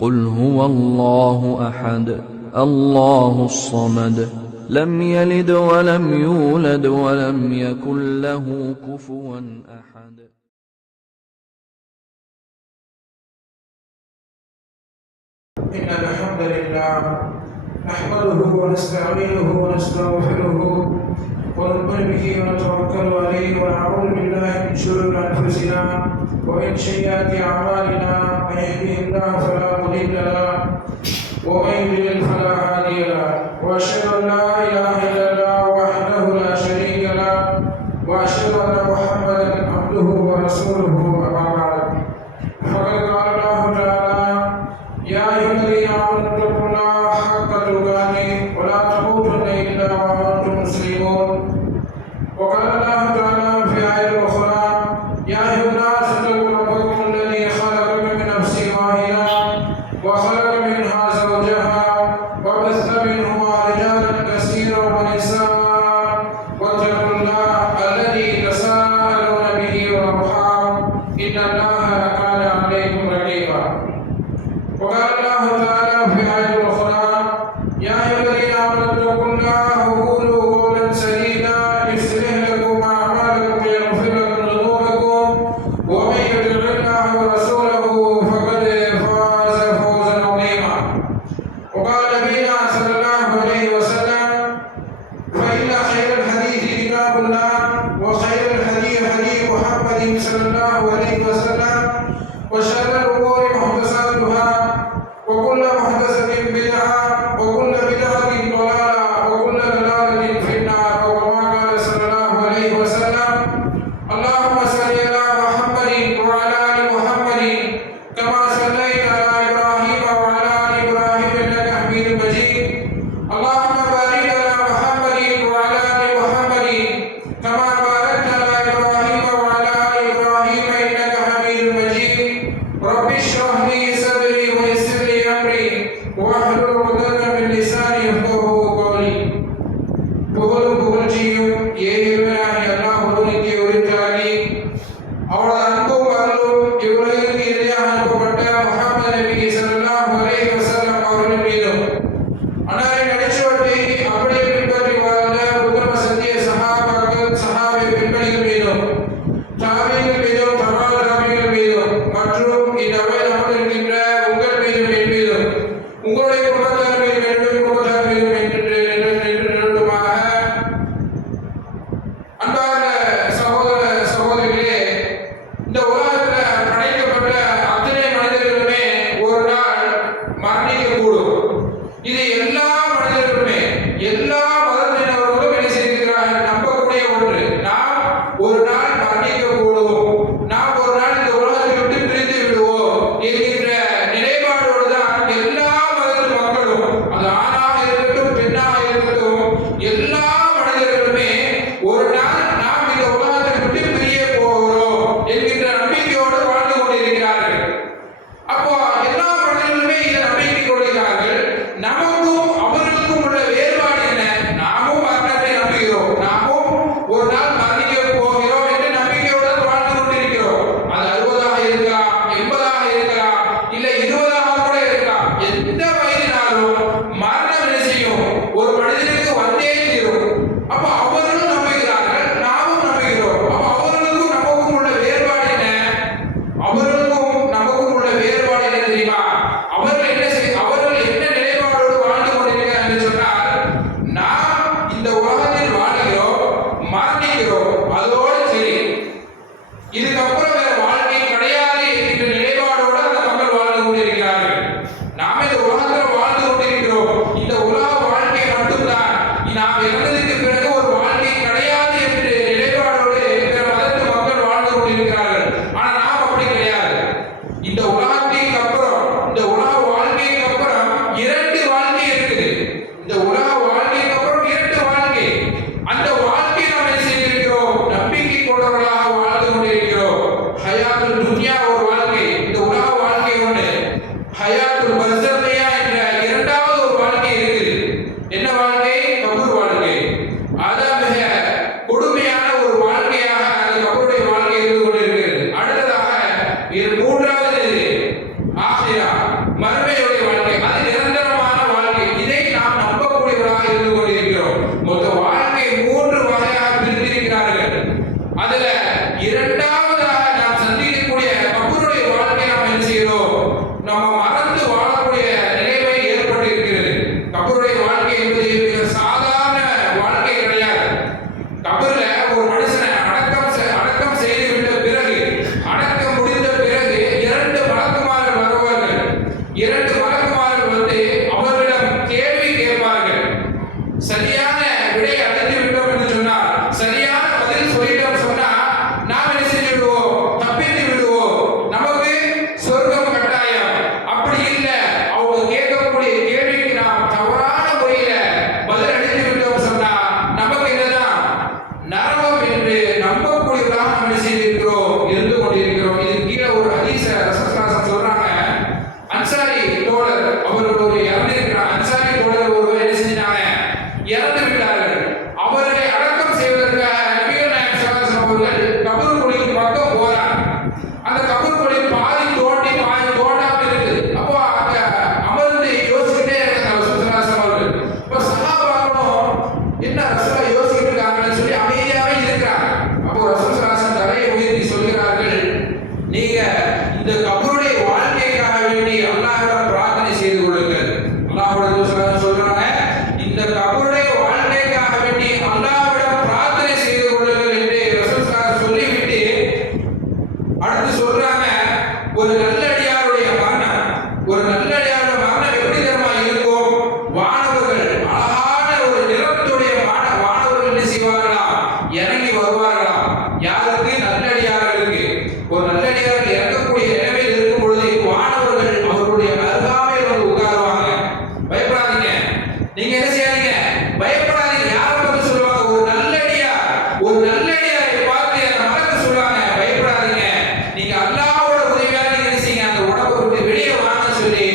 قل هو الله أحد الله الصمد لم يلد ولم يولد ولم يكن له كفوا أحد. إن الحمد لله نحمده ونستعينه ونستغفره ونؤمن به ونتوكل عليه ونعوذ بالله من شرور أنفسنا ومن سيئات أعمالنا. من يهده الله فلا مضل له ومن يضلل فلا هادي له وأشهد أن لا إله إلا الله وحده لا شريك له وأشهد أن محمدا عبده ورسوله. أما بعد فقد قال الله تعالى: يا أيها الذين آمنوا اتقوا الله حق تقاته ولا تموتن إلا وأنتم مسلمون. وقال الله تعالى في آية أخرى: يا أيها الناس اتقوا ربكم الذي خلقكم من نفس واحدة وخلق منها زوجها وبث منهما رجالا كثيرا ونساء واتقوا الله الذي تساءلون به والأرحام إن الله كان عليكم رقيبا. وقال الله تعالى في آية أخرى: يا أيها الذين آمنوا اتقوا الله وقولوا قولا سديدا يصلح لكم أعمالكم ويغفر لكم ذنوبكم ومن يطع الله ورسوله فقد فاز فوزا عظيما. وقال نبينا صلى الله عليه وسلم: فإن خير الحديث كتاب الله وخير الهدي هدي محمد صلى الله عليه وسلم وشر الأمور محدثاتها وكل محدثة بدعة وكل بدعة ضلالة وكل ضلالة في النار. وكما قال صلى الله عليه وسلم: اللهم صل على محمد وعلى آل محمد كما صليت على إبراهيم وعلى آل إبراهيم إنك حميد مجيد. اللهم بارك على محمد وعلى آل محمد كما باركت على إبراهيم وعلى آل إبراهيم إنك حميد مجيد. رب اشرح لي صدري ويسر لي أمري واحلل عقدة من لساني يفقهوا قولي. புகழும் புகழ்ச்சியும் ஏகனாகிய அல்லாஹ் ஒருவனுக்கே உரித்தாகி அவரது அன்பும் அருளும் இவ்வுலகிற்கு இடையாக அனுப்பப்பட்ட முஹம்மது நபி ஸல்லல்லாஹு அலைஹி வஸல்லம் அவர்கள் மீதும் அன்னாரின் அடிச்சுவட்டை அப்படியே பின்பற்றி வாழ்ந்த உத்தம சத்திய சஹாபாக்கள் சஹாபி பெண்மணிகள் மீதும் தாபிகள் மீதும் தபா தாபிகள் மீதும் மற்றும் இந்த அவையில் அமர்ந்திருக்கின்ற உங்கள் மீதும் என் மீதும் உங்களுடைய குடும்பத்தார் மீதும் என்னுடைய குடும்பத்தார் மீதும் என்று நிரந்தரமாக. அன்பார்ந்த சகோதர சகோதரிகளே, இந்த உலகத்தில் படைக்கப்பட்ட அத்தனை மனிதர்களுமே ஒரு நாள் மரணிக்கக்கூடும். இது எல்லா மனிதர்களுமே எல்லா மதத்தினர்களும் என்ன செய்திருக்கிறார்கள் நம்பக்கூடிய ஒன்று. நாம் ஒரு நாள் மரணிக்கக்கூடும், நாம் ஒரு நாள் இந்த உலகத்தை விட்டு பிரிந்து விடுவோம் என்கின்ற நிலைப்பாடோடு தான் எல்லா மதத்து மக்களும், அது ஆணாக இருக்கட்டும் பெண்ணாக இருக்கட்டும், எல்லா மனிதர்களுமே ஒரு நாள் நாம் இந்த உலகத்தை விட்டு பிரிய போகிறோம் என்கின்ற நம்பிக்கையோடு வாழ்ந்து கொண்டிருக்கிறார்கள். அப்போ எல்லா மனிதர்களுமே இதை நம்பிக்கை கொள்கிறார்கள். நமக்கும் அவர்களுக்கும் உள்ள வேறுபாடு என்ன? நாமும் மரணத்தை நம்புகிறோம், நாமும் ஒரு நாள் மரணிக்க போகிறோம் என்ற நம்பிக்கையோடு வாழ்ந்து கொண்டிருக்கிறோம். அது 60ஆக இருக்கலாம், 80ஆக இருக்கலாம், இல்லை 20ஆக கூட இருக்கலாம். எந்த வயதினாலும் மரணம் என்ன செய்யும்? ஒரு மனிதனுக்கு வந்தே தீரும். அப்ப அவர்களும் நம்புகிறார்கள், நாமும் நம்புகிறோம். அப்ப அவர்களுக்கும் நமக்கும் உள்ள வேறுபாடு என்ன? அவர்களுக்கும் நமக்கும் உள்ள வேறுபாடு என்ன தெரியுமா? அவர்கள் என்ன நிலைப்பாடோடு வாழ்ந்து கொண்டிருக்கிறார் என்று சொன்னால், நாம் இந்த உலகத்தில் வாழ்கிறோம், மரணிக்கிறோம், அதோடு சரி, இதுக்கப்புறம் வேற வாழ்க்கை கிடையாது என்கின்ற நிலைப்பாடோடு அந்த மக்கள் வாழ்ந்து கொண்டிருக்கிறார்கள். நாம் இந்த உலகத்தில் வாழ்ந்து கொண்டிருக்கிறோம், இந்த உலக வாழ்க்கை மட்டும்தான், நாம் இறந்ததுக்கு பிறகு ஒரு வாழ்க்கை கிடையாது என்ற நிலைப்பாடோடு பிற மதத்து மக்கள் வாழ்ந்து கொண்டிருக்கிறார்கள். ஆனால் நாம் அப்படி கிடையாது. இந்த உலகத்துக்கு அப்புறம், இந்த உலக வாழ்க்கைக்கு அப்புறம் இரண்டு வாழ்க்கை இருக்குது. இந்த உலக வாழ்க்கைக்கு அப்புறம் இரண்டு வாழ்க்கை. அந்த வாழ்க்கை நாம் என்ன செய்திருக்கிறோம்? நம்பிக்கை கொண்டவர்களாக வாழ்ந்து கொண்டிருக்கிறோம். ஹயாத்துல் துன்யா ஒரு வாழ்க்கை, இந்த உலக வாழ்க்கை ஒன்று. ஹயாத்துல் பர்ஸஹியா என்ற இரண்டாவது ஒரு வாழ்க்கை இருக்குது. என்ன வாழ்க்கை? கபூர் வாழ்க்கை. அதான் மிக கொடுமையான ஒரு வாழ்க்கையாக அந்த கபருடைய வாழ்க்கை இருந்து கொண்டிருக்கிறது. அடுத்ததாக இது மூன்றாவது ஆகிரா, மறுமை நாம மறந்து வாழக்கூடிய நிலைமை ஏற்பட்டு இருக்கிறது. கபருடைய வாழ்க்கை என்பது மிக சாதாரண வாழ்க்கை கிடையாது. கபர்ல ஒரு மனுஷனை அடக்கம் செய்து விட்ட பிறகு, அடக்கம் முடிந்த பிறகு 2 மலக்குமார்கள் வருவார்கள். 2 மலக்குமார்கள் வந்து அவர்களிடம் கேள்வி கேட்பார்கள். சரியான விடை அளித்து விட்டோம் என்று சொன்னால், சரியான பதில் சொல்லிட்டோம் சொன்னா நாம் என்ன செஞ்சு விடுவோம்? தப்பித்து விடுவோம். நமக்கு சொர்க்கம் கட்டாயம். அப்படி இல்லை, அவங்க கேட்கக்கூடிய கேள்விக்கு நாம் தவறான முறையில பதில் அளித்து விட்டோம் சொன்னா நமக்கு என்னதான் நரகம் என்று நம்பக்கூடியவர்களாக நாம் என்ன செய்திருக்கிறோம், இருந்து கொண்டிருக்கிறோம். இது கீழே ஒரு ஹதீஸ ரசூலுல்லாஹ் சொல்றாங்க. அன்சாரி தோழர் அவர்கள் ஒரு இறந்திருக்கிறார். அன்சாரி தோழர் ஒருவர் என்ன செஞ்சாங்க? இறந்து விட்டார்கள். அவர்களை அடக்கம் செய்வதற்காக நபிகள் நாயகம் ஸல்லல்லாஹு அலைஹி வஸல்லம் அவர்கள் கபர் குழிக்கு பக்கம் போறாங்க. அந்த கபர் குழி பாதி தோண்டி பாதி தோண்டாம இருக்குது. அப்போ அங்க அமர்ந்து யோசிச்சுட்டே இருக்காங்க ரசூலுல்லாஹி ஸல்லல்லாஹு அலைஹி வஸல்லம் அவர்கள். இப்போ சஹாபாக்களும் என்ன ரசூலுல்லாஹ் யோசிச்சுட்டு இருக்காங்கன்னு சொல்லி அமைதியாவே இருக்கிறாங்க. அப்போ ரசூலுல்லாஹி ஸல்லல்லாஹு அலைஹி வஸல்லம் தலையை உயர்த்தி சொல்கிறார்கள், நீங்க இந்த கபருடைய வாழ்க்கைக்காக வேண்டி அல்லாஹ்விடம் பிரார்த்தனை செய்து கொள்ளுங்கள். அல்லாஹ்வுடைய தூதர் சொல்றாங்க, இந்த கபருடைய வாழ்க்கைக்காக வேண்டி அல்லாஹ்விடம் பிரார்த்தனை செய்து கொள்ளுங்கள் என்று ரசூலுல்லாஹ் சொல்லிவிட்டு அடுத்து சொல்றாங்க, ஒரு நல்லடியாருடைய மரணம், ஒரு நல்லடியாருடைய மரணம் எப்படி தெரியுமா இருக்கும்? வானவர்கள் அழகான ஒரு நிறத்துடைய வானவர்கள் என்ன செய்வார்களாம்? இறங்கி வருவார்களாம். யாருக்கு? நல்லடியார்களுக்கு. ஒரு நல்லடியார்கள் இறக்கக்கூடிய நிலைமையில் இருக்கும் பொழுது வானவர்கள் அவர்களுடைய அருகாமையில் வந்து உட்காருவாங்க. பயப்படாதீங்க, நீங்க என்ன செய்யாதீங்க, பயப்படாதீங்க. யாரை பார்த்து சொல்லுவாங்க? ஒரு நல்லடியாரை பார்த்து அந்த மலக்கு சொல்லுவாங்க, பயப்படாதீங்க, நீங்க அல்லாஹ்வோட உதவியால நீங்க என்ன செய்யுங்க, அந்த உடம்பை விட்டு வெளியே வாங்க சொல்லி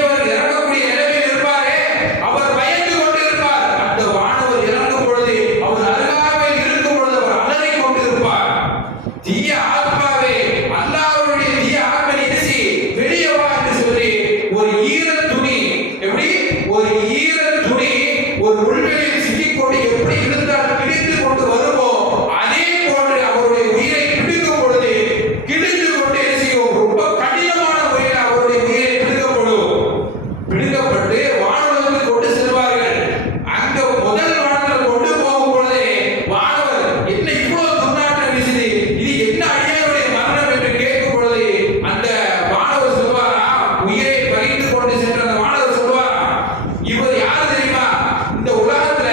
தீயவர் இறங்கக்கூடிய நிலையில் இருப்பாரே, அவர் பயந்து கொண்டு இருப்பார். அந்த வானவர் இறங்கும் பொழுது அவர் அருகாமையில் இருக்கும் பொழுது அவர் அலறிக் கொண்டு இருப்பார். தீய ஆத்மாவே, அல்லாஹ்வுடைய தீய ஆத்மா நினைச்சு வெளியே வா என்று சொல்லி ஒரு ஈரத் துணி, எப்படி ஒரு ஈரத் துணி ஒரு முள்வெளியில் சிக்கிக்கொண்டு எப்படி இருந்தால் கிழிந்து கொண்டு வருமோ அதே போன்று அவருடைய உயிரை பிடிக்கும் பொழுது கிழிந்து கொண்டே செய்யும். ரொம்ப கடினமான முறையில் அவருடைய உயிரை பிடிக்கப்பட்டு வானவருக்கு கொண்டு செல்வார்கள். அங்க முதல் வானத்தில் கொண்டு போகும் பொழுதே வானவர் என்ன இவ்வளவு துர்நாற்றம் வீசுது, இது என்ன அடியாருடைய மரணம் என்று கேட்கும் பொழுது அந்த வானவர் சொல்வாரா, உயிரை பறித்து கொண்டு சென்ற அந்த வானவர் சொல்வாரா, இவர் யார் தெரியுமா, இந்த உலகத்துல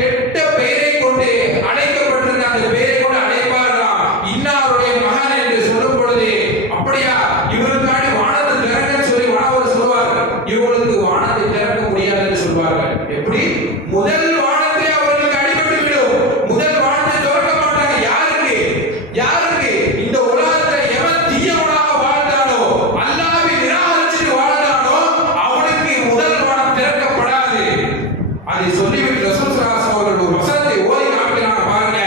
கெட்ட பெயரை கொண்டு அழைக்கப்பட்டிருந்த அந்த பெயரை கொண்டு அழைப்பார்களாம், இன்னாருடைய மகன் என்று சொல்லும் பொழுது, அப்படியா இவருக்காண்டி வானத்தை திறங்கன்னு சொல்லி வானவர் சொல்வார்கள். இவர்களுக்கு வானத்தை திறக்க முடியாது என்று சொல்வார்கள். எப்படி முதல் வானத்தை அவர்களுக்கு அடிபட்டு விடும். முதல் வானத்தை திறக்க மாட்டாங்க. யாருக்கு யாருக்கு இந்த உலகத்துல எவன் தீயவனாக வாழ்ந்தானோ, அல்லாஹ்வை நிராகரித்து வாழ்ந்தானோ அவனுக்கு முதல் வானம் திறக்கப்படாது. அதை சொல்லிவிட்டு ரசூல் ஸல்லல்லாஹு அலைஹி வஸல்லம் ஒரு வசனத்தை ஓதி காமிக்கிறாங்க பாருங்க.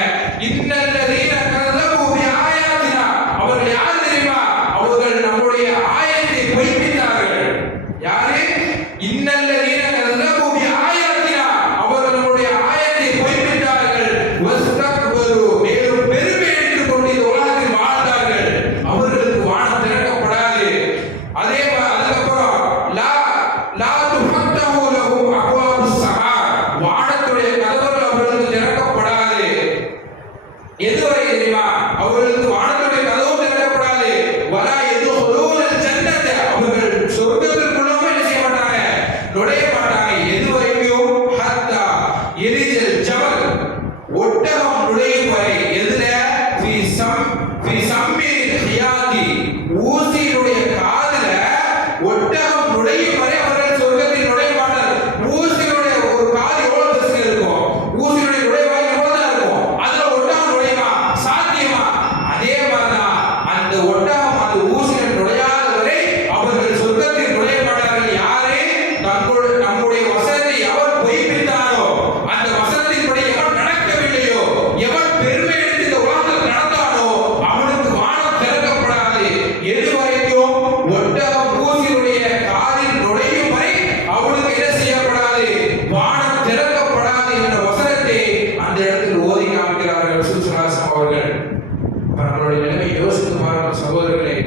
இன்னல்லதீன கஸபு பிஆயாத்தினா, அவர்கள் யார் தெரியுமா, அவர்கள் நம்முடைய ஆயத்தை பொய்ப்பித்தார்கள். யாரு? இன்னல்லதீன கஸபு பிஆயாத்தினா, அவர்கள் நம்முடைய ஆயத்தை பொய்ப்பித்தார்கள். வஸ்தக்பரு, மேலும் பெருமை எடுத்துக் கொண்டு இந்த உலகத்தில் வாழ்ந்தார்கள். அவர்களுக்கு வானம் திறக்கப்படாது. அதுக்கப்புறம் லா லா துஃபத்தஹு லஹும் அப்வாபுஸ் ஸமா, வானத்துடைய கதவுகள் அவர்களுக்கு திறக்கப்படாது. எதுவரை தெரியுமா, அவர்களுக்கு வானத்துடைய கதவும் திறக்கப்படாது. வலா யதுஹுலூனல் ஜன்னத, அவர்கள் சொர்க்கத்திற்குள்ளே என்ன செய்ய மாட்டாங்க, நுழைய மாட்டாங்க. எதுவரைக்கும் ஹத்தா எலிஜல் ஜபல், ஒட்டகம் நுழையும் வரை. எதுல? ஃபி சம்மில் ஹியாதி, ஊசியினுடைய காதுல ஒட்டகம் நுழையும் வரை அவர்கள் சொர்க்கத்தில் நுழைய மாட்டார்கள். ஊசியினுடைய ஒரு காது எவ்வளவு பெருசு இருக்கும், ஊசியினுடைய நுழைவாயில் எவ்வளவு தான் இருக்கும், அதுல ஒட்டகம் நுழையுமா, சாத்தியமா? அதே மாதிரிதான் அந்த ஒட்டகம் அந்த ஊசியில் நுழையாத வரை அவர்கள் சொர்க்கத்தில் நுழைய மாட்டார்கள். யாரு? நம்முடைய வசனத்தை எவர் பொய்ப்பித்தாரோ, அந்த வசனத்தின்படி எவன் நடக்கவில்லையோ, எவன் பெருமை எடுத்து இந்த உலகத்தில் நடந்தானோ அவனுக்கு வானம் திறக்கப்படாது. எது வரைக்கும்? ஒட்டகம் ஊசியுடைய காதில் நுழையும் வரை அவனுக்கு என்ன செய்யப்படாது, வானம் திறக்கப்படாது என்ற வசனத்தை அந்த இடத்தில் ஓதி காமிக்கிறார்கள் ரசூல் ஸல்லல்லாஹு அலைஹி வஸல்லம் அவர்கள். நம்மளுடைய நிலைமை யோசித்து பாருங்கள் சகோதரர்களே.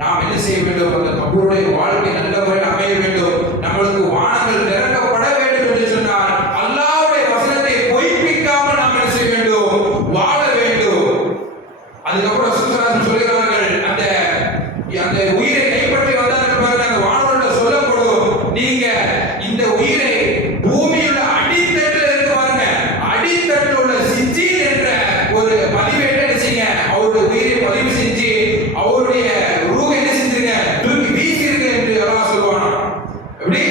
நாம் என்ன செய்ய வேண்டும், அந்த கபருடைய வாழ்க்கை நல்ல முறையில் அமைய வேண்டும். நம்மளுக்கு வானங்கள் திறக்கப்பட வேண்டும் என்று சொன்னால் அல்லாஹ்வுடைய வசனத்தை பொய்ப்பிக்காமல் நாம் என்ன செய்ய வேண்டும், வாழ வேண்டும். அதுக்கப்புறம் ரசூல் ஸல்லல்லாஹு அலைஹி வஸல்லம் சொல்கிறார்கள், அந்த உயிரை கைப்பற்றி வந்தார்கள் பாருங்க, அந்த வானவர்கள் சொல்லப்படும், நீங்க இந்த உயிரை பூமியுள்ள அடித்தட்டில் இருந்து பாருங்க, அடித்தட்டில் உள்ள சிஜ்ஜீன் என்ற ஒரு பதிவேட்டை என்ன செய்யுங்க, அவருடைய உயிரை பதிவு செஞ்சு அவருடைய ரூஹை என்ன செஞ்சிருங்க, தூக்கி வீசிருங்க என்று அல்லாஹ் சொல்வானா. எப்படி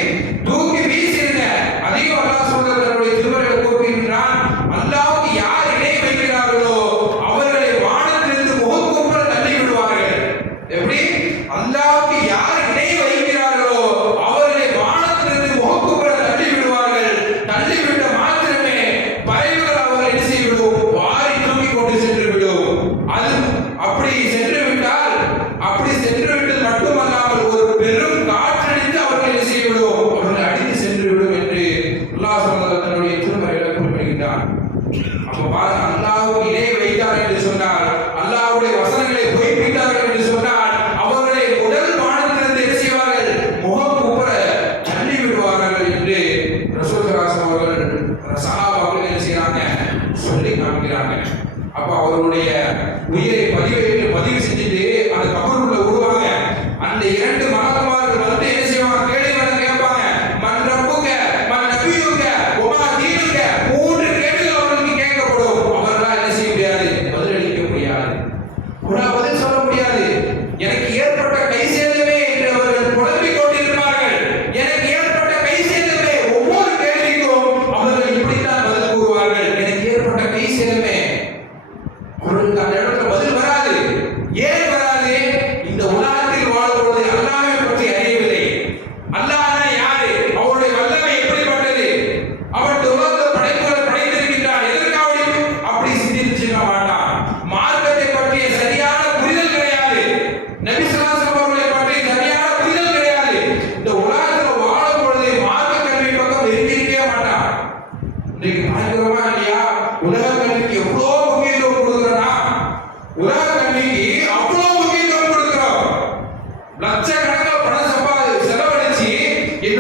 தூக்கி வீசிருங்க. அதையும் அல்லாஹ் சொல்றார், தன்னுடைய திருமறையில கூறுகின்றான், அல்லாஹ்வுக்கு யார் இணை வைக்கிறார்களோ அவர்களை வானத்திலிருந்து முகக்குப்புற தள்ளி விடுவார்கள். எப்படி அல்லாஹ்வுக்கு யார் இணை வைக்கிறார்களோ அவர்களை வானத்திலிருந்து முகக்குப்புற தள்ளி விடுவார்கள். தள்ளிவிட்ட மாத்திரமே பறவைகள் அவர்களை என்ன செய்துவிடும், வாரி தூக்கி கொண்டு சென்று விடும். அது அப்படி சென்று விட்டது மட்டுமல்லாமல் ஒரு பெரும் காற்றடித்து அவர்களை என்ன செய்துவிடும், அவர்கள்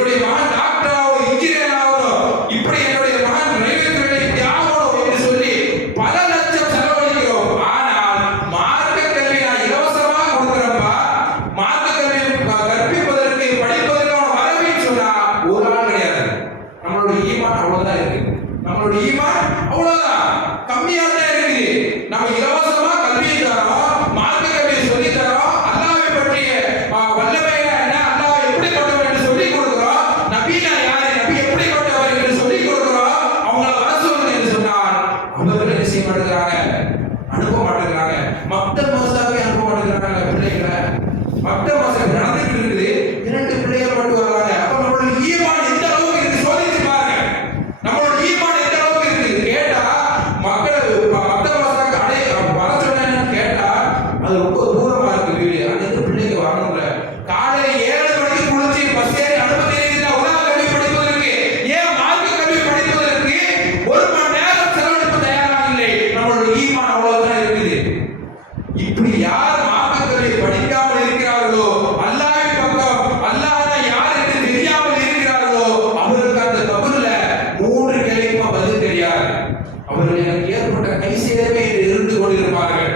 என்னுடைய மகன் டாக்டர் ஆகணும், இன்ஜினியர் ஆகணும், இப்படி என்னுடைய மகன் ரயில்வே துறையில இப்படி ஆகணும் என்று சொல்லி பல லட்சம் செலவழிக்கிறோம். ஆனால் மார்க்க கல்வி நான் இலவசமா கொடுக்கிறப்பா, மார்க்க கல்வி கற்பிப்பதற்கு படிப்பதற்கு அவன் வரவேன்னு சொன்னா ஒரு ஆள் கிடையாது. நம்மளுடைய ஈமான் அவ்வளவுதான் இருக்கு. நம்மளுடைய ஈமான் அவ்வளவுதான் கம்மியா தான் இருக்குது. நம்ம இலவசமா கல்வியை தரோம், மார்க்க கல்வியை சொல்லி தரோம், அல்லாஹ்வை பற்றிய வல்லமை என்ன, அல்லாஹ் எப்படிப்பட்டவர் என்று சொல்லி கொடுக்கிறோம், நபினா யாரு, நபி எப்படிப்பட்டவர் என்று சொல்லி கொடுக்கிறோம். அவங்கள வர சொல்லுங்க என்று சொன்னால் அவர்கள் என்ன செய்ய மாட்டேங்கிறாங்க, அனுப்ப மாட்டேங்கிறாங்க. மக்தப் மதரசாவை அனுப்ப மாட்டேங்கிறாங்க. பிள்ளைகளை மக்தப் மதரசா நடந்துட்டு இருக்குது, 2 பிள்ளைகள் மட்டும் வர்றாங்க. அப்ப நம்மளுடைய ஈமான் எந்த அளவுக்கு இருக்கு சோதிச்சு பாருங்க. நம்மளோட ஈமான் எந்த அளவுக்கு இருக்கு கேட்டா, மக்கள் மக்தப் மதரசாக்கு வர சொன்னா கேட்டா அது ரொம்ப தூரமா இருக்கு வீடு, அந்த பிள்ளைங்க வரணும்ல. காலையில 7 மணிக்கு குளிச்சு பஸ் ஏறி அனுப்ப தெரியுதுன்னா உலக கல்வி படிப்பதற்கு, ஏன் மார்க்க கல்வி படிப்பதற்கு 1 மணி நேரம் செலவழிப்பு தயாராக இல்லை. நம்மளோட ஈமான் அவ்வளவுதான் இருக்குது. இப்படி யார் மார்க்க கல்வி படிக்காமல் இருக்கிறார்களோ, அல்லாஹ்வின் பக்கம் அல்லாஹ்னா யார் என்று தெரியாமல் இருக்கிறார்களோ, அவர்களுக்கு அந்த கபர்ல 3 கேள்விக்கு பதில் தெரியாது. அவர்கள் எனக்கு ஏற்பட்ட கை சேதமே என்று இருந்து கொண்டிருப்பார்கள்.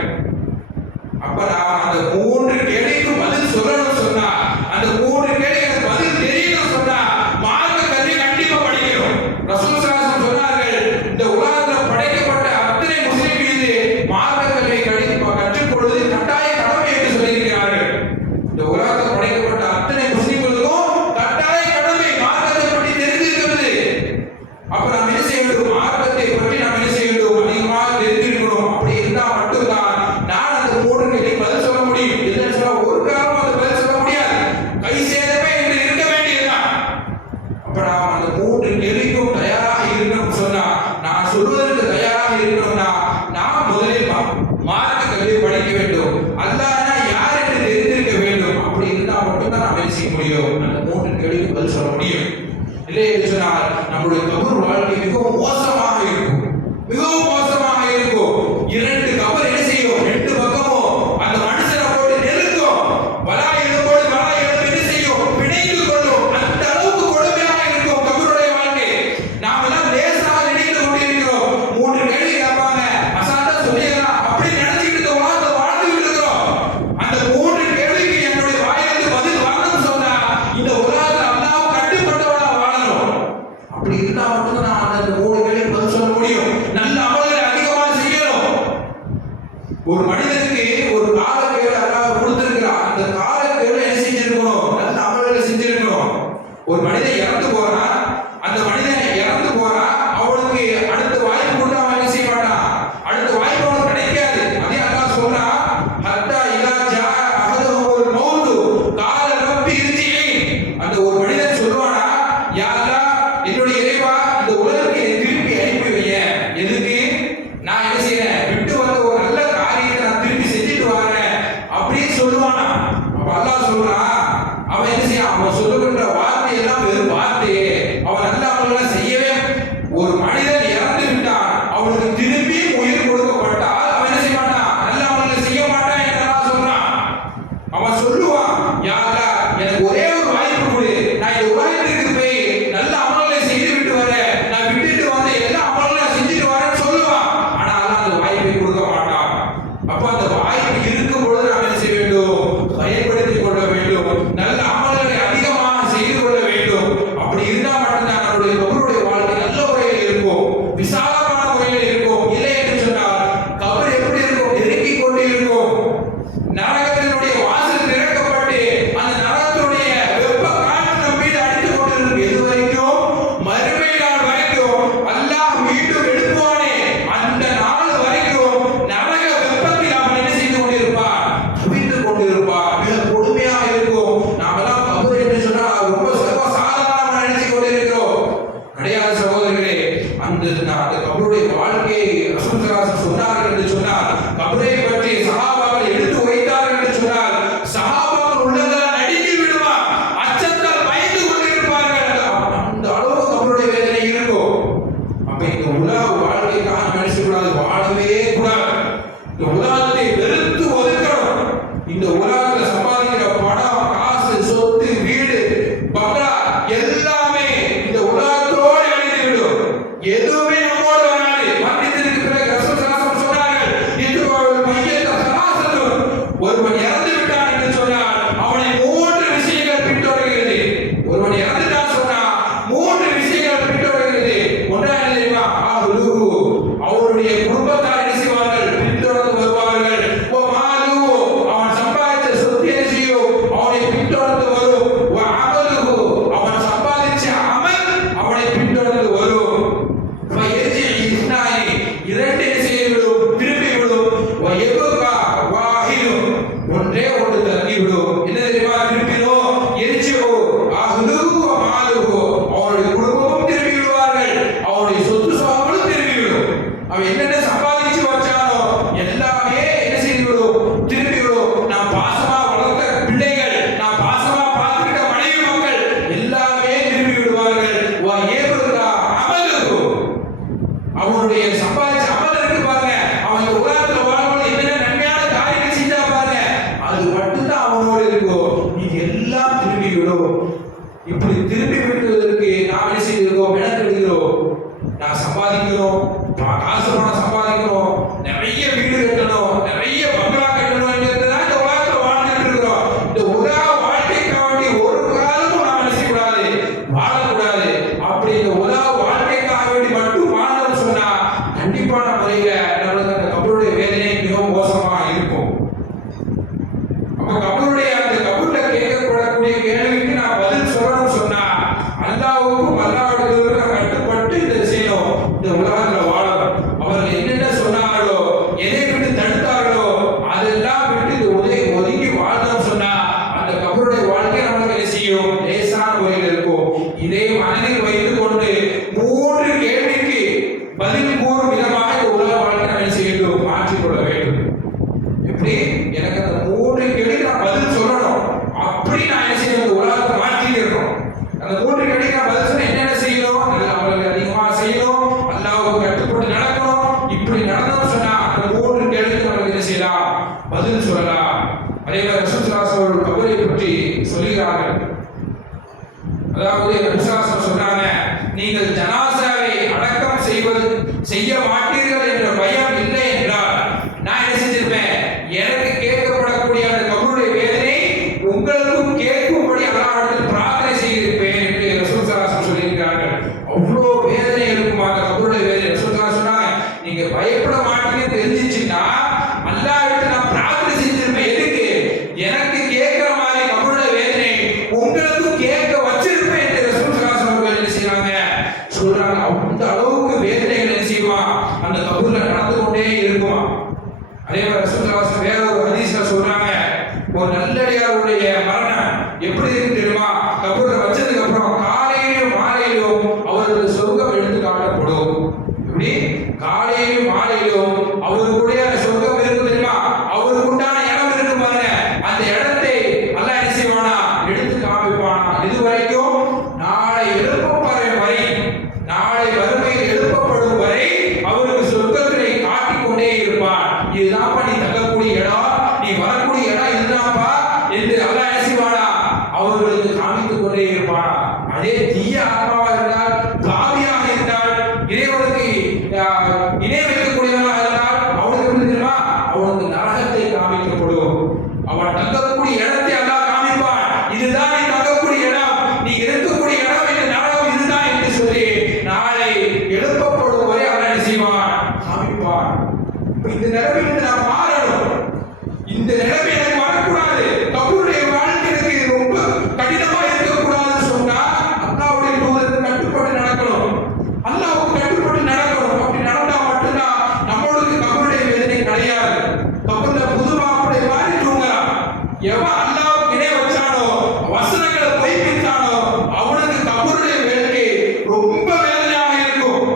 அப்ப நான் அந்த 3 கேள்விக்கு பதில் சொல்லணும்னு சொன்னா, அந்த 3 கேள்விக்கு பதில் தெரியணும்னு சொன்னா மார்க்க கல்வி கண்டிப்பா படிக்கணும். ரசூல் ஸல்லல்லாஹு அலைஹி வஸல்லம் சொன்னார்கள், இந்த உலகத்தில் படைக்கப்பட்ட அத்தனை முஸ்லிம் மீது மார்க்க கல்வி கற்றுக் கொள்வது கட்டாய கடமை என்று சொல்லியிருக்கிறார்கள். இந்த உலகத்தில் படைக்கப்பட்ட அத்தனை முஸ்லிம்களுக்கும் கட்டாய கடமை மார்க்கத்தை பற்றி தெரிந்திருக்கிறது. அப்ப நாம் என்ன செய்ய வேண்டும், மார்க்கத்தை பற்றி நாம் என்ன செய்ய வேண்டும், அதிகமாக தெரிந்திருக்கணும். அப்படி இருந்தால் மட்டும்தான் நான் அந்த 3 கேள்விக்கு பதில் சொல்ல முடியும். இல்லைன்னு சொன்னா ஒரு காரணமும் அது பதில் சொல்ல முடியாது. கை சேதமே என்று இருக்க வேண்டியதுதான். அப்ப நாம் அந்த 3 கேள்விக்கும் தயாராக இருக்கணும்னு சொன்னா, நான் சொல்வதற்கு தயாராக இருக்கணும்னா நாம் முதலில் மார்க்க கல்வி படிக்க வேண்டும். அல்லாஹ்னா யார் என்று தெரிந்திருக்க வேண்டும். அப்படி இருந்தால் மட்டும்தான் நாம் என்ன செய்ய முடியும், அந்த 3 கேள்விக்கு பதில் சொல்ல முடியும். இல்லை என்று சொன்னால் நம்முடைய கபர் வாழ்க்கை மிகவும் மோசமாக இருக்கும், மிகவும் மோசமாக இருக்கும். 2 கபர் என்ன செய்யும், 2 பக்கமும் அந்த மனுஷனை போட்டு நெருக்கும். வலா எழும்போது வலா எழுப்பு என்ன செய்யும், பிணைந்து கொள்ளும். அந்த அளவுக்கு கொடுமையாக இருக்கும் கபருடைய வாழ்க்கை. நாம் எல்லாம் லேசாக நினைத்து கொண்டிருக்கிறோம். 3 கேள்வி கேட்பாங்க, அசால்ட்டா சொல்லிடலாம் அப்படி நினைச்சுக்கிட்டு இந்த உலகத்தை வாழ்ந்துகிட்டு இருக்கிறோம். அந்த 3 கேள்விக்கு என்னுடைய வாயிலிருந்து பதில் வரணும்னு சொன்னா இந்த உலகத்தில் அல்லாஹ் கட்டுப்பட்டவனா வாழணும். அப்படி இருந்தா மட்டும் நான் அந்த 3 கேள்விக்கு பதில் சொல்ல முடியும். நல்ல அமல்களை அதிகமாக செய்யணும். ஒரு மனிதனுக்கு ஒரு காலக்கெடு அல்லாஹ் கொடுத்திருக்கிறார். அந்த காலக்கெடு என்ன செஞ்சிருக்கணும், நல்ல அமல்களை செஞ்சிருக்கணும். ஒரு மனிதன் இறந்து போறான், அந்த மனிதன் இறந்து போறான், அவனுக்கு அடுத்த வாய்ப்பு கொடுத்து அவன் என்ன செய்ய மாட்டான், அடுத்த வாய்ப்பு அவனுக்கு கிடைக்காது. அதே அல்லாஹ் சொல்றான், ஹத்தா இதா ஜா அஹதுஹுல் மௌத் கால ரப்பி இர்ஜிஇன். அந்த ஒரு மனிதன் சொல்வானா, யா அல்லாஹ் என்னுடைய இறைவா இந்த உலகத்தை திருப்பி அனுப்பி வைய. எதுக்கு, நான் என்ன செய்யறேன், விட்டு வந்த ஒரு நல்ல காரியத்தை நான் திருப்பி செஞ்சுட்டு வரேன் அப்படின்னு சொல்லுவானா. அப்ப அல்லாஹ் சொல்றான், அவன் என்ன செய்ய, அவன் சொல்லுகின்ற வார்த்தை எல்லாம் வெறும் வார்த்தை. அப்படி திருப்பி விட்டுவதற்கு நாம் என்ன செய்திருக்கோம்? மெனக்கெடுகிறோம். நான் சம்பாதிக்கிறோம், காசு பணம் சம்பாதிக்கிறோம், நிறைய வீடு கட்டணும், நிறைய பங்களா கட்டணும் என்றுதான் இந்த உலகத்தில் வாழ்ந்துட்டு இருக்கிறோம். இந்த உலக வாழ்க்கைக்காண்டி ஒரு காலமும் நாம் என்ன செய்யக்கூடாது? வாழக்கூடாது. அப்படி இந்த உலக வாழ்க்கைக்காக வேண்டி மட்டும் வாழ்ந்தோம் சொன்னா கண்டிப்பான முறையில நம்மளுக்கு அந்த கபருடைய வேதனை மிகவும் மோசமா இருக்கும். அப்ப கபருடைய அந்த கபூர்ல கேட்கப்படக்கூடிய கேள்விக்கு நான் பதில் சொல்லணும் சொன்னா அல்லாஹ்வுக்கும் அல்லாஹ்வுடைய கட்டுப்பட்டு இதை செய்யணும். இந்த உலகத்துல வாழணும். அவர்கள் என்னென்ன சொன்னார்களோ, எதை விட்டு தடுத்தார்களோ அதெல்லாம் விட்டு இந்த ஒதுங்கி வாழ்ந்தோம் சொன்னா அந்த கபருடைய வாழ்க்கை நம்மளுக்கு என்ன செய்யும்? லேசான முறையில் இருக்கும். இதை மனதில் வைத்துக் கொண்டு 3 கேள்விக்கு பதில் கூறும் விதமாக இந்த உலக வாழ்க்கை நம்ம என்ன செய்ய வேண்டும்? மாற்றிக்கொள்ள வேண்டும். எப்படி? எனக்கு அந்த 3 கேள்விக்கு நான் பதில் சொல்லணும். அப்படி நான் என்ன செய்யணும்? இந்த உலகத்தை மாற்றிட்டு இருக்கணும். அந்த 3 கேள்விக்கு நான் பதில் சொன்ன என்னென்ன செய்யணும்? அவர்களுக்கு அதிகமாக செய்யணும், அல்லாஹ்வுக்கு கட்டுப்பட்டு நடக்கணும். இப்படி நடந்தோம் சொன்னா அந்த 3 கேள்விக்கு நம்மளுக்கு என்ன செய்யலாம்? பதில் சொல்லலாம். அதே மாதிரி ரசூல் ஸல்லல்லாஹு அலைஹி வஸல்லம் கபரை பற்றி சொல்கிறார்கள். அதாவது ரசூல் சொன்னாங்க, நீங்கள் ஜனாசாவை அடக்கம் செய்ய மாட்டீர்கள் என்ற பயம் இல்லை என்றால் நான் என்ன செஞ்சிருப்பேன்? எனக்கு கேட்கப்படக்கூடிய அந்த கபருடைய வேதனை உங்களுக்கும் கேட்கும்படி அல்லாஹ்விடத்தில் பிரார்த்தனை செய்திருப்பேன் என்று ரசூல் ஸல்லல்லாஹு அலைஹி வஸல்லம் சொல்லியிருக்கிறார்கள். அவ்வளோ வேதனை இருக்கும் அந்த கபருடைய வேதனை. ரசூல் ஸல்லல்லாஹு அலைஹி வஸல்லம் சொன்னாங்க, நீங்க பயப்பட மாட்டீங்கன்னு தெரிஞ்சிச்சுன்னா அல்லாஹ்விடத்தில் நான் பிரார்த்தனை செஞ்சிருப்பேன். எதுக்கு? எனக்கு கேட்கிற மாதிரி கபருடைய வேதனை உங்களுக்கும் கேட்க வச்சிருப்பேன் என்று ரசூல் ஸல்லல்லாஹு அலைஹி வஸல்லம் என்ன செய்றாங்க? சொல்றாங்க. அந்த அளவுக்கு வேதனைகள் என்ன செய்யுமா? அந்த கபூர்ல நடந்து கொண்டே இருக்குமா? அதே மாதிரி ரசூல் ஸல்லல்லாஹு அலைஹி வஸல்லம் வேற ஒரு ஹதீஸ்ல சொல்றாங்க, ஒரு நல்லடியாருடைய மரணம் எப்படி இருக்கு தெரியுமா? கபூர்ல வச்சதுக்கு அப்புறம் காலையிலும் மாலையிலும் அவர்களுக்கு சொர்க்கம் எடுத்து காட்டப்படும். எப்படி? காலையிலும் மாலையிலும் அவர்களுடைய சொர்க்கம் இருக்கு தெரியுமா? அவருக்கு உண்டான இடம் இருக்கு பாருங்க. அந்த இடத்தை அல்லாஹ் என்ன செய்வானா? எடுத்து காமிப்பானா. இதுவரைக்கும் நாளை எழுப்பப்படும் வரை, நாளை வறுமையில் எழுப்பப்படும் வரை அவருக்கு சொர்க்கத்திலே காட்டிக்கொண்டே இருப்பான். இதுதான்ப்பா நீ தங்கக்கூடிய இடம், நீ வரக்கூடிய இடம் இதுதான்ப்பா என்று அல்லாஹ் என்ன செய்வானா? அவர்களுக்கு காமித்துக் கொண்டே இருப்பானா. அதே தீய ஆத்மாவாக இருந்தால், பாவியாக இருந்தால், இறைவனுக்கு இணை வைக்கக்கூடியவனாக இருந்தால் அவனுக்கு எப்படி தெரியுமா? அவனுக்கு நரகத்தை காமிக்கப்படும். அவன் தங்கக்கூடிய இடத்தை அல்லாஹ் காமிப்பான். இதுதான் நீ தங்கக்கூடிய இடம், நீ இருக்கக்கூடிய இடம் என்று நரகம் இதுதான் என்று சொல்லி நாளை எழுப்பப்படும் வரை அல்லாஹ் என்ன செய்வான்? காமிப்பான். இந்த நிலைமையிலிருந்து நாம் மாறணும். இந்த நிலைமை எனக்கு வரக்கூடாது. கபூருடைய வாழ்க்கை எனக்கு ரொம்ப கடினமா இருக்கக்கூடாதுன்னு சொன்னா அல்லாஹ்வுடைய தூதருக்கு கட்டுப்பட்டு நடக்கணும். அல்லாஹ்வுக்கு கட்டுப்பட்டு நடக்கணும். அப்படி நடந்தா மட்டும்தான் நம்மளுக்கு கபூருடைய வேதனை கிடையாது. கபூர்ல புது மாப்பிள்ளை மாதிரி தூங்கலாம். எவன் அல்லாஹ்வுக்கு இணை வச்சானோ, வசனங்களை பொய்ப்பித்தானோ அவனுக்கு கபூருடைய வேதனை ரொம்ப வேதனையாக இருக்கும்.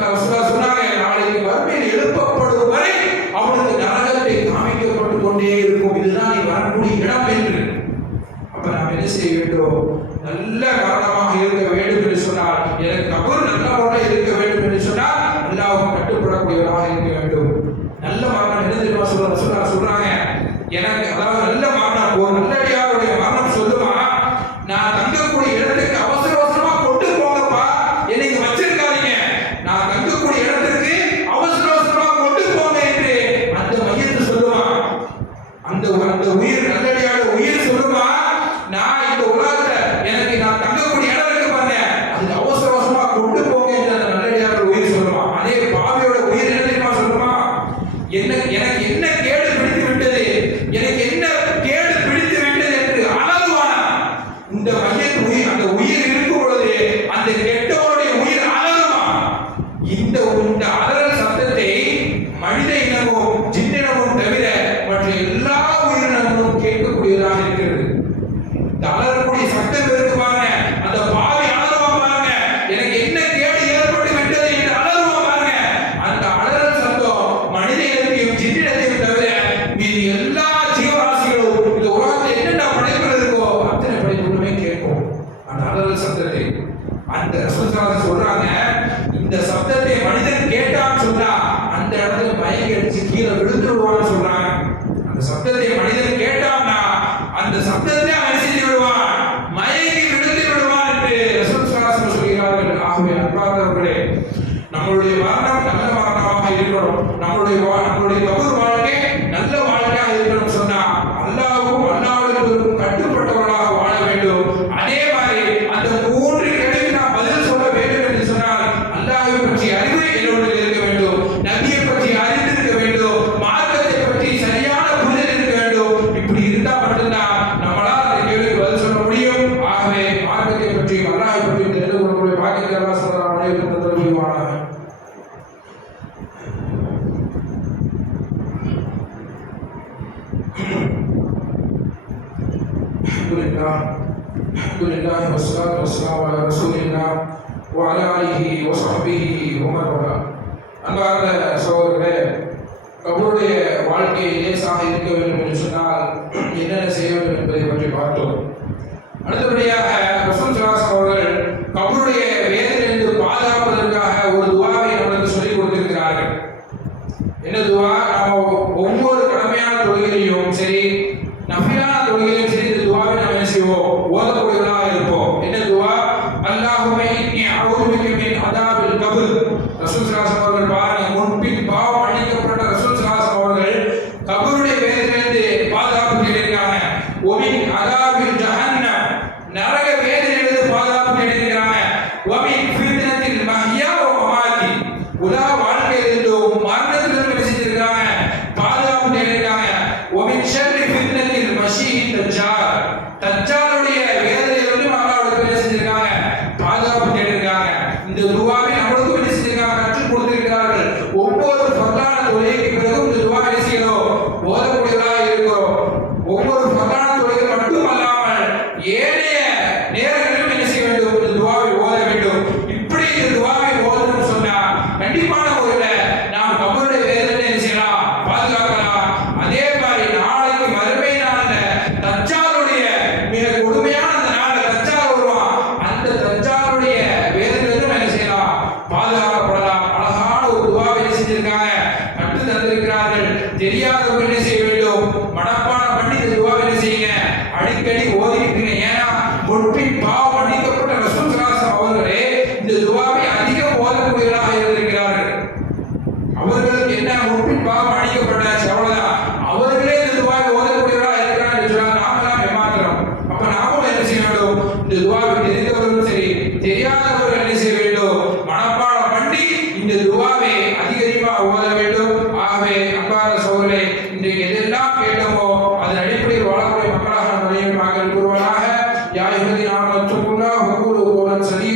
ரசூலுல்லாஹ் சொன்னாங்க, நாளைக்கு வறுமையில் எழுப்பப்படும் வரை அவனுக்கு நரகத்தை காமிக்கப்பட்டு கொண்டே இருக்கும். இதுதான் நீ வரக்கூடிய இடம் என்று. அப்ப நாம் என்ன செய்ய வேண்டும்? நல்ல காரணமாக இருக்க வேண்டும் என்று சொன்னால், எனக்கு கபூர் நல்ல முறையில் இருக்க வேண்டும் என்று சொன்னால் அல்லாஹ்வுக்கு கட்டுப்படக்கூடியவராக இருக்க வேண்டும். நல்ல மரணம் என்ன தெரியுமா சொல்றாங்க? எனக்கு அதாவது நல்ல மரணம், ஒரு நல்லடியாருடைய மரணம் சொல்லுமா, நான் தங்கக்கூடிய இடத்துக்கு அவசர அவசரமா கொண்டு போங்கப்பா, என்னை வச்சிருக்காதீங்க, நான் தங்கக்கூடிய இடத்துக்கு அவசர அவசரமா கொண்டு போங்க என்று அந்த மையத்தை சொல்லுமா. அந்த உயிர் நல்லடியார உயிர் சொல்லுமா, நான் இந்த உலகத்துல எனக்கு நான் தங்கக்கூடிய இடம் இருக்கு பாருங்க, அதுக்கு அவசர அவசரமா கொண்டு போங்க என்று அந்த நல்லடியார உயிர் சொல்லுமா. அதே பாவியோட உயிர் என்ன தெரியுமா சொல்லுமா? எனக்கு என்ன கேடு பிடித்து விட்டது, எனக்கு என்ன கேடு பிடித்து விட்டது என்று அலறுவானா. இந்த மையத்து உயிர், அந்த உயிர் இருக்கும் பொழுது அந்த கெட்டவனுடைய உயிர் அலறுமா. இந்த அலறல் சத்தத்தை மனித இனமும் ஜின்னினமும் தவிர மற்ற எல்லா உயிரினங்களும் கேட்கக்கூடியதாக இருக்கிறது. இந்த அலறக்கூடிய சத்தம் இருக்கு பாருங்க, அந்த பாவி அலறுவான் பாருங்க, எனக்கு என்ன கேடு ஏற்பட்டு விட்டது என்று அலறுவான் பாருங்க. அந்த அலறல் சத்தம் மனித இனத்தையும் ஜின்னினத்தையும் தவிர மீது எல்லா ஜீவராசிகளும் இந்த உலகத்தில் என்னென்ன படைப்புகள் இருக்கோ அத்தனை படைப்புகளுமே கேட்கும் அந்த அலறல் சத்தத்தை. அந்த ரசூல் ஸல்லல்லாஹு அலைஹி வஸல்லம் சொல்றாங்க, இந்த சத்தத்தை மனிதன் கேட்டான்னு சொன்னா அந்த இடத்துல மயங்கி அடிச்சு கீழே விழுந்துருவான்னு சொல்றாங்க. அந்த சத்தத்தை மனிதன் கேட்டான்னா அந்த சத்தத்தை அவன் செஞ்சு விடுவான், மயங்கி விழுந்து விடுவான். நம்மளுடைய மரணம் நல்ல மரணமாக இருக்கணும், நம்மளுடைய கபர் வாழ்க்கை நல்ல வாழ்க்கையாக இருக்கணும் சொன்னா அல்லாஹ்வுக்கும் அல்லாஹ்விற்கும் கட்டுப்பட்டவர்களாக வாழ வேண்டும். அதே மாதிரி அந்த மூன்று கேள்விக்கு நாம் பதில் சொல்ல வேண்டும் என்று சொன்னால் அல்லாஹ்வை பற்றி அறிவு என்னோடு இருக்க வேண்டும், நபியை பற்றி அறிந்திருக்க வேண்டும், மார்க்கத்தை பற்றி சரியான புரிதல் இருக்க வேண்டும். இப்படி இருந்தால் மட்டும்தான் நம்மளால் அந்த கேள்விக்கு பதில் சொல்ல முடியும். ஆகவே மார்க்கத்தை பற்றி அல்லாஹ்வை பற்றி தெரிந்து கொள்ளக்கூடிய பாக்கியத்தை அல்லாஹ் சுப்ஹானஹு வ தஆலா தந்தருள்வானாக. அல்ஹம்துலில்லாஹ் வஸ்ஸலாத்து வஸ்ஸலாமு அலா ரசூலில்லாஹ் வ அலா ஆலிஹி வ ஸஹ்பிஹி வ மன் வலா. அன்பார்ந்த சகோதரர்களே, கபருடைய வாழ்க்கை லேசாக இருக்க வேண்டும் என்று சொன்னால் என்னென்ன செய்ய வேண்டும் என்பதை பற்றி பார்த்தோம். அடுத்தபடியாக ரசூல் ஸல்லல்லாஹு அவர்கள் கபருடைய வேதனையிலிருந்து பாதுகாப்பதற்காக ஒரு துஆவை நமக்கு சொல்லிக் கொடுத்திருக்கிறார்கள். என்ன துஆ? நம்ம ஒவ்வொரு கடமையான தொழுகையிலும் சரி, நஃபிலான தொழுகையிலும் சரி, இந்த துஆவை நம்ம என்ன செய்வோம்? ஓதக்கூடியவர்களாக இருப்போம். என்ன துஆ? அல்லாஹும்ம இன்னி அஊது பிக மின் அதாபில் கப்ர். ரசூல் ஸல்லல்லாஹு அவர்கள் பாருங்க, முன்பின் பாவம் மன்னிக்கப்பட்ட ரசூல் ஸல்லல்லாஹு அவர்கள் கபருடைய வேதனையிலிருந்து பாதுகாப்பு தேடியிருக்காங்க. ஒமின் அதாபில் ஜஹன்னம், நரக வேதனையிலிருந்து பாதுகாப்பு தேடியிருக்காங்க. ஒமின் ஃபித்னத்தில் மஹ்யா வ மமாத்தி, உலக வாழ்க்கையிலிருந்தும் மரணத்திலிருந்து என்ன செஞ்சிருக்காங்க? பாதுகாப்பு தேடியிருக்காங்க. ஒமின் ஷர்ரி ஃபித்னத்தில் மஷீஹ் தஜ்ஜால், தஜ்ஜாலுடைய வேதனையிலிருந்து அல்லாஹ்வுக்கு என்ன செஞ்சிருக்காங்க? பாதுகாப்பு தேடியிருக்காங்க. இந்த துஆவை நம்மளுக்கு என்ன செஞ்சிருக்காங்க? கற்றுக் கொடுத்திருக்கிறார்கள். ஒவ்வொரு ஃபர்லான தொழுகைக்கு பிறகும் இந்த துஆவை என்ன செய்யணும்? ஓதக்கூடியவர்களாக இருக்கிறோம். ஒவ்வொரு ஃபர்லான தொழுகை மட்டுமல்லாமல் ஏனைய நேரங்களிலும் என்ன செய்ய வேண்டும்? இந்த துஆவை ஓத வேண்டும். இப்படி இந்த துஆவை ஓதணும் சொன்னா கண்டிப்பான முறையில் நாம் கபருடைய வேதனை என்ன செய்யலாம்? பாதுகாக்கலாம். அதே மாதிரி நாளைக்கு மறுமை நாள்ல தஜ்ஜாலுடைய மிக கொடுமையான அந்த நாள்ல தஜ்ஜால் வருவான். அந்த தஜ்ஜாலுடைய வேதனையிலிருந்து என்ன செய்யலாம்? பாதுகாக்கப்படலாம். அழகான ஒரு துஆவை என்ன செஞ்சிருக்காங்க? கற்று தந்திருக்கிறார்கள். தெரியாதவர்கள் என்ன செய்ய வேண்டும்? மனப்பாடம் பண்ணி இந்த துஆவை என்ன செய்யுங்க? அடிக்கடி ஓதிக்கிட்டு. ஏன்னா முன்பின் பாவம் மன்னிக்கப்பட்ட ரசூல் ஸல்லல்லாஹு அவர்களே இந்த துஆவை அதிகம் ஓதக்கூடியவர்களாக இருந்திருக்கிறார்கள். அவர்களுக்கு என்ன முன்பின் பாவம் மன்னிக்கப்பட்டாச்சு, அவ்வளவுதான். அவர்களே இந்த துஆவை ஓதக்கூடியவர்களாக இருக்கிறார்கள் என்று சொன்னால் நாமெல்லாம் ஏமாத்துறோம். அப்ப நாமும் என்ன செய்ய வேண்டும்? இந்த துஆவை தெரிந்தவர்களும் சரி, தெரியாதவர்கள் என்ன செய்ய வேண்டும்? மனப்பாடம் பண்ணி இந்த துஆவை அதிகமாக ஓத வேண்டும். ஆகவே அன்பார்ந்த சகோதரர்களே, இன்றைக்கு எதெல்லாம் கேட்டோமோ அதன் அடிப்படையில் வாழக்கூடிய மக்களாக நம்முடைய மக்கள் கூறுவாராக. யா அய்யுஹல்லதீன ஆமனு தக்குல்லாஹ் வ கூலு கௌலன் சதீதா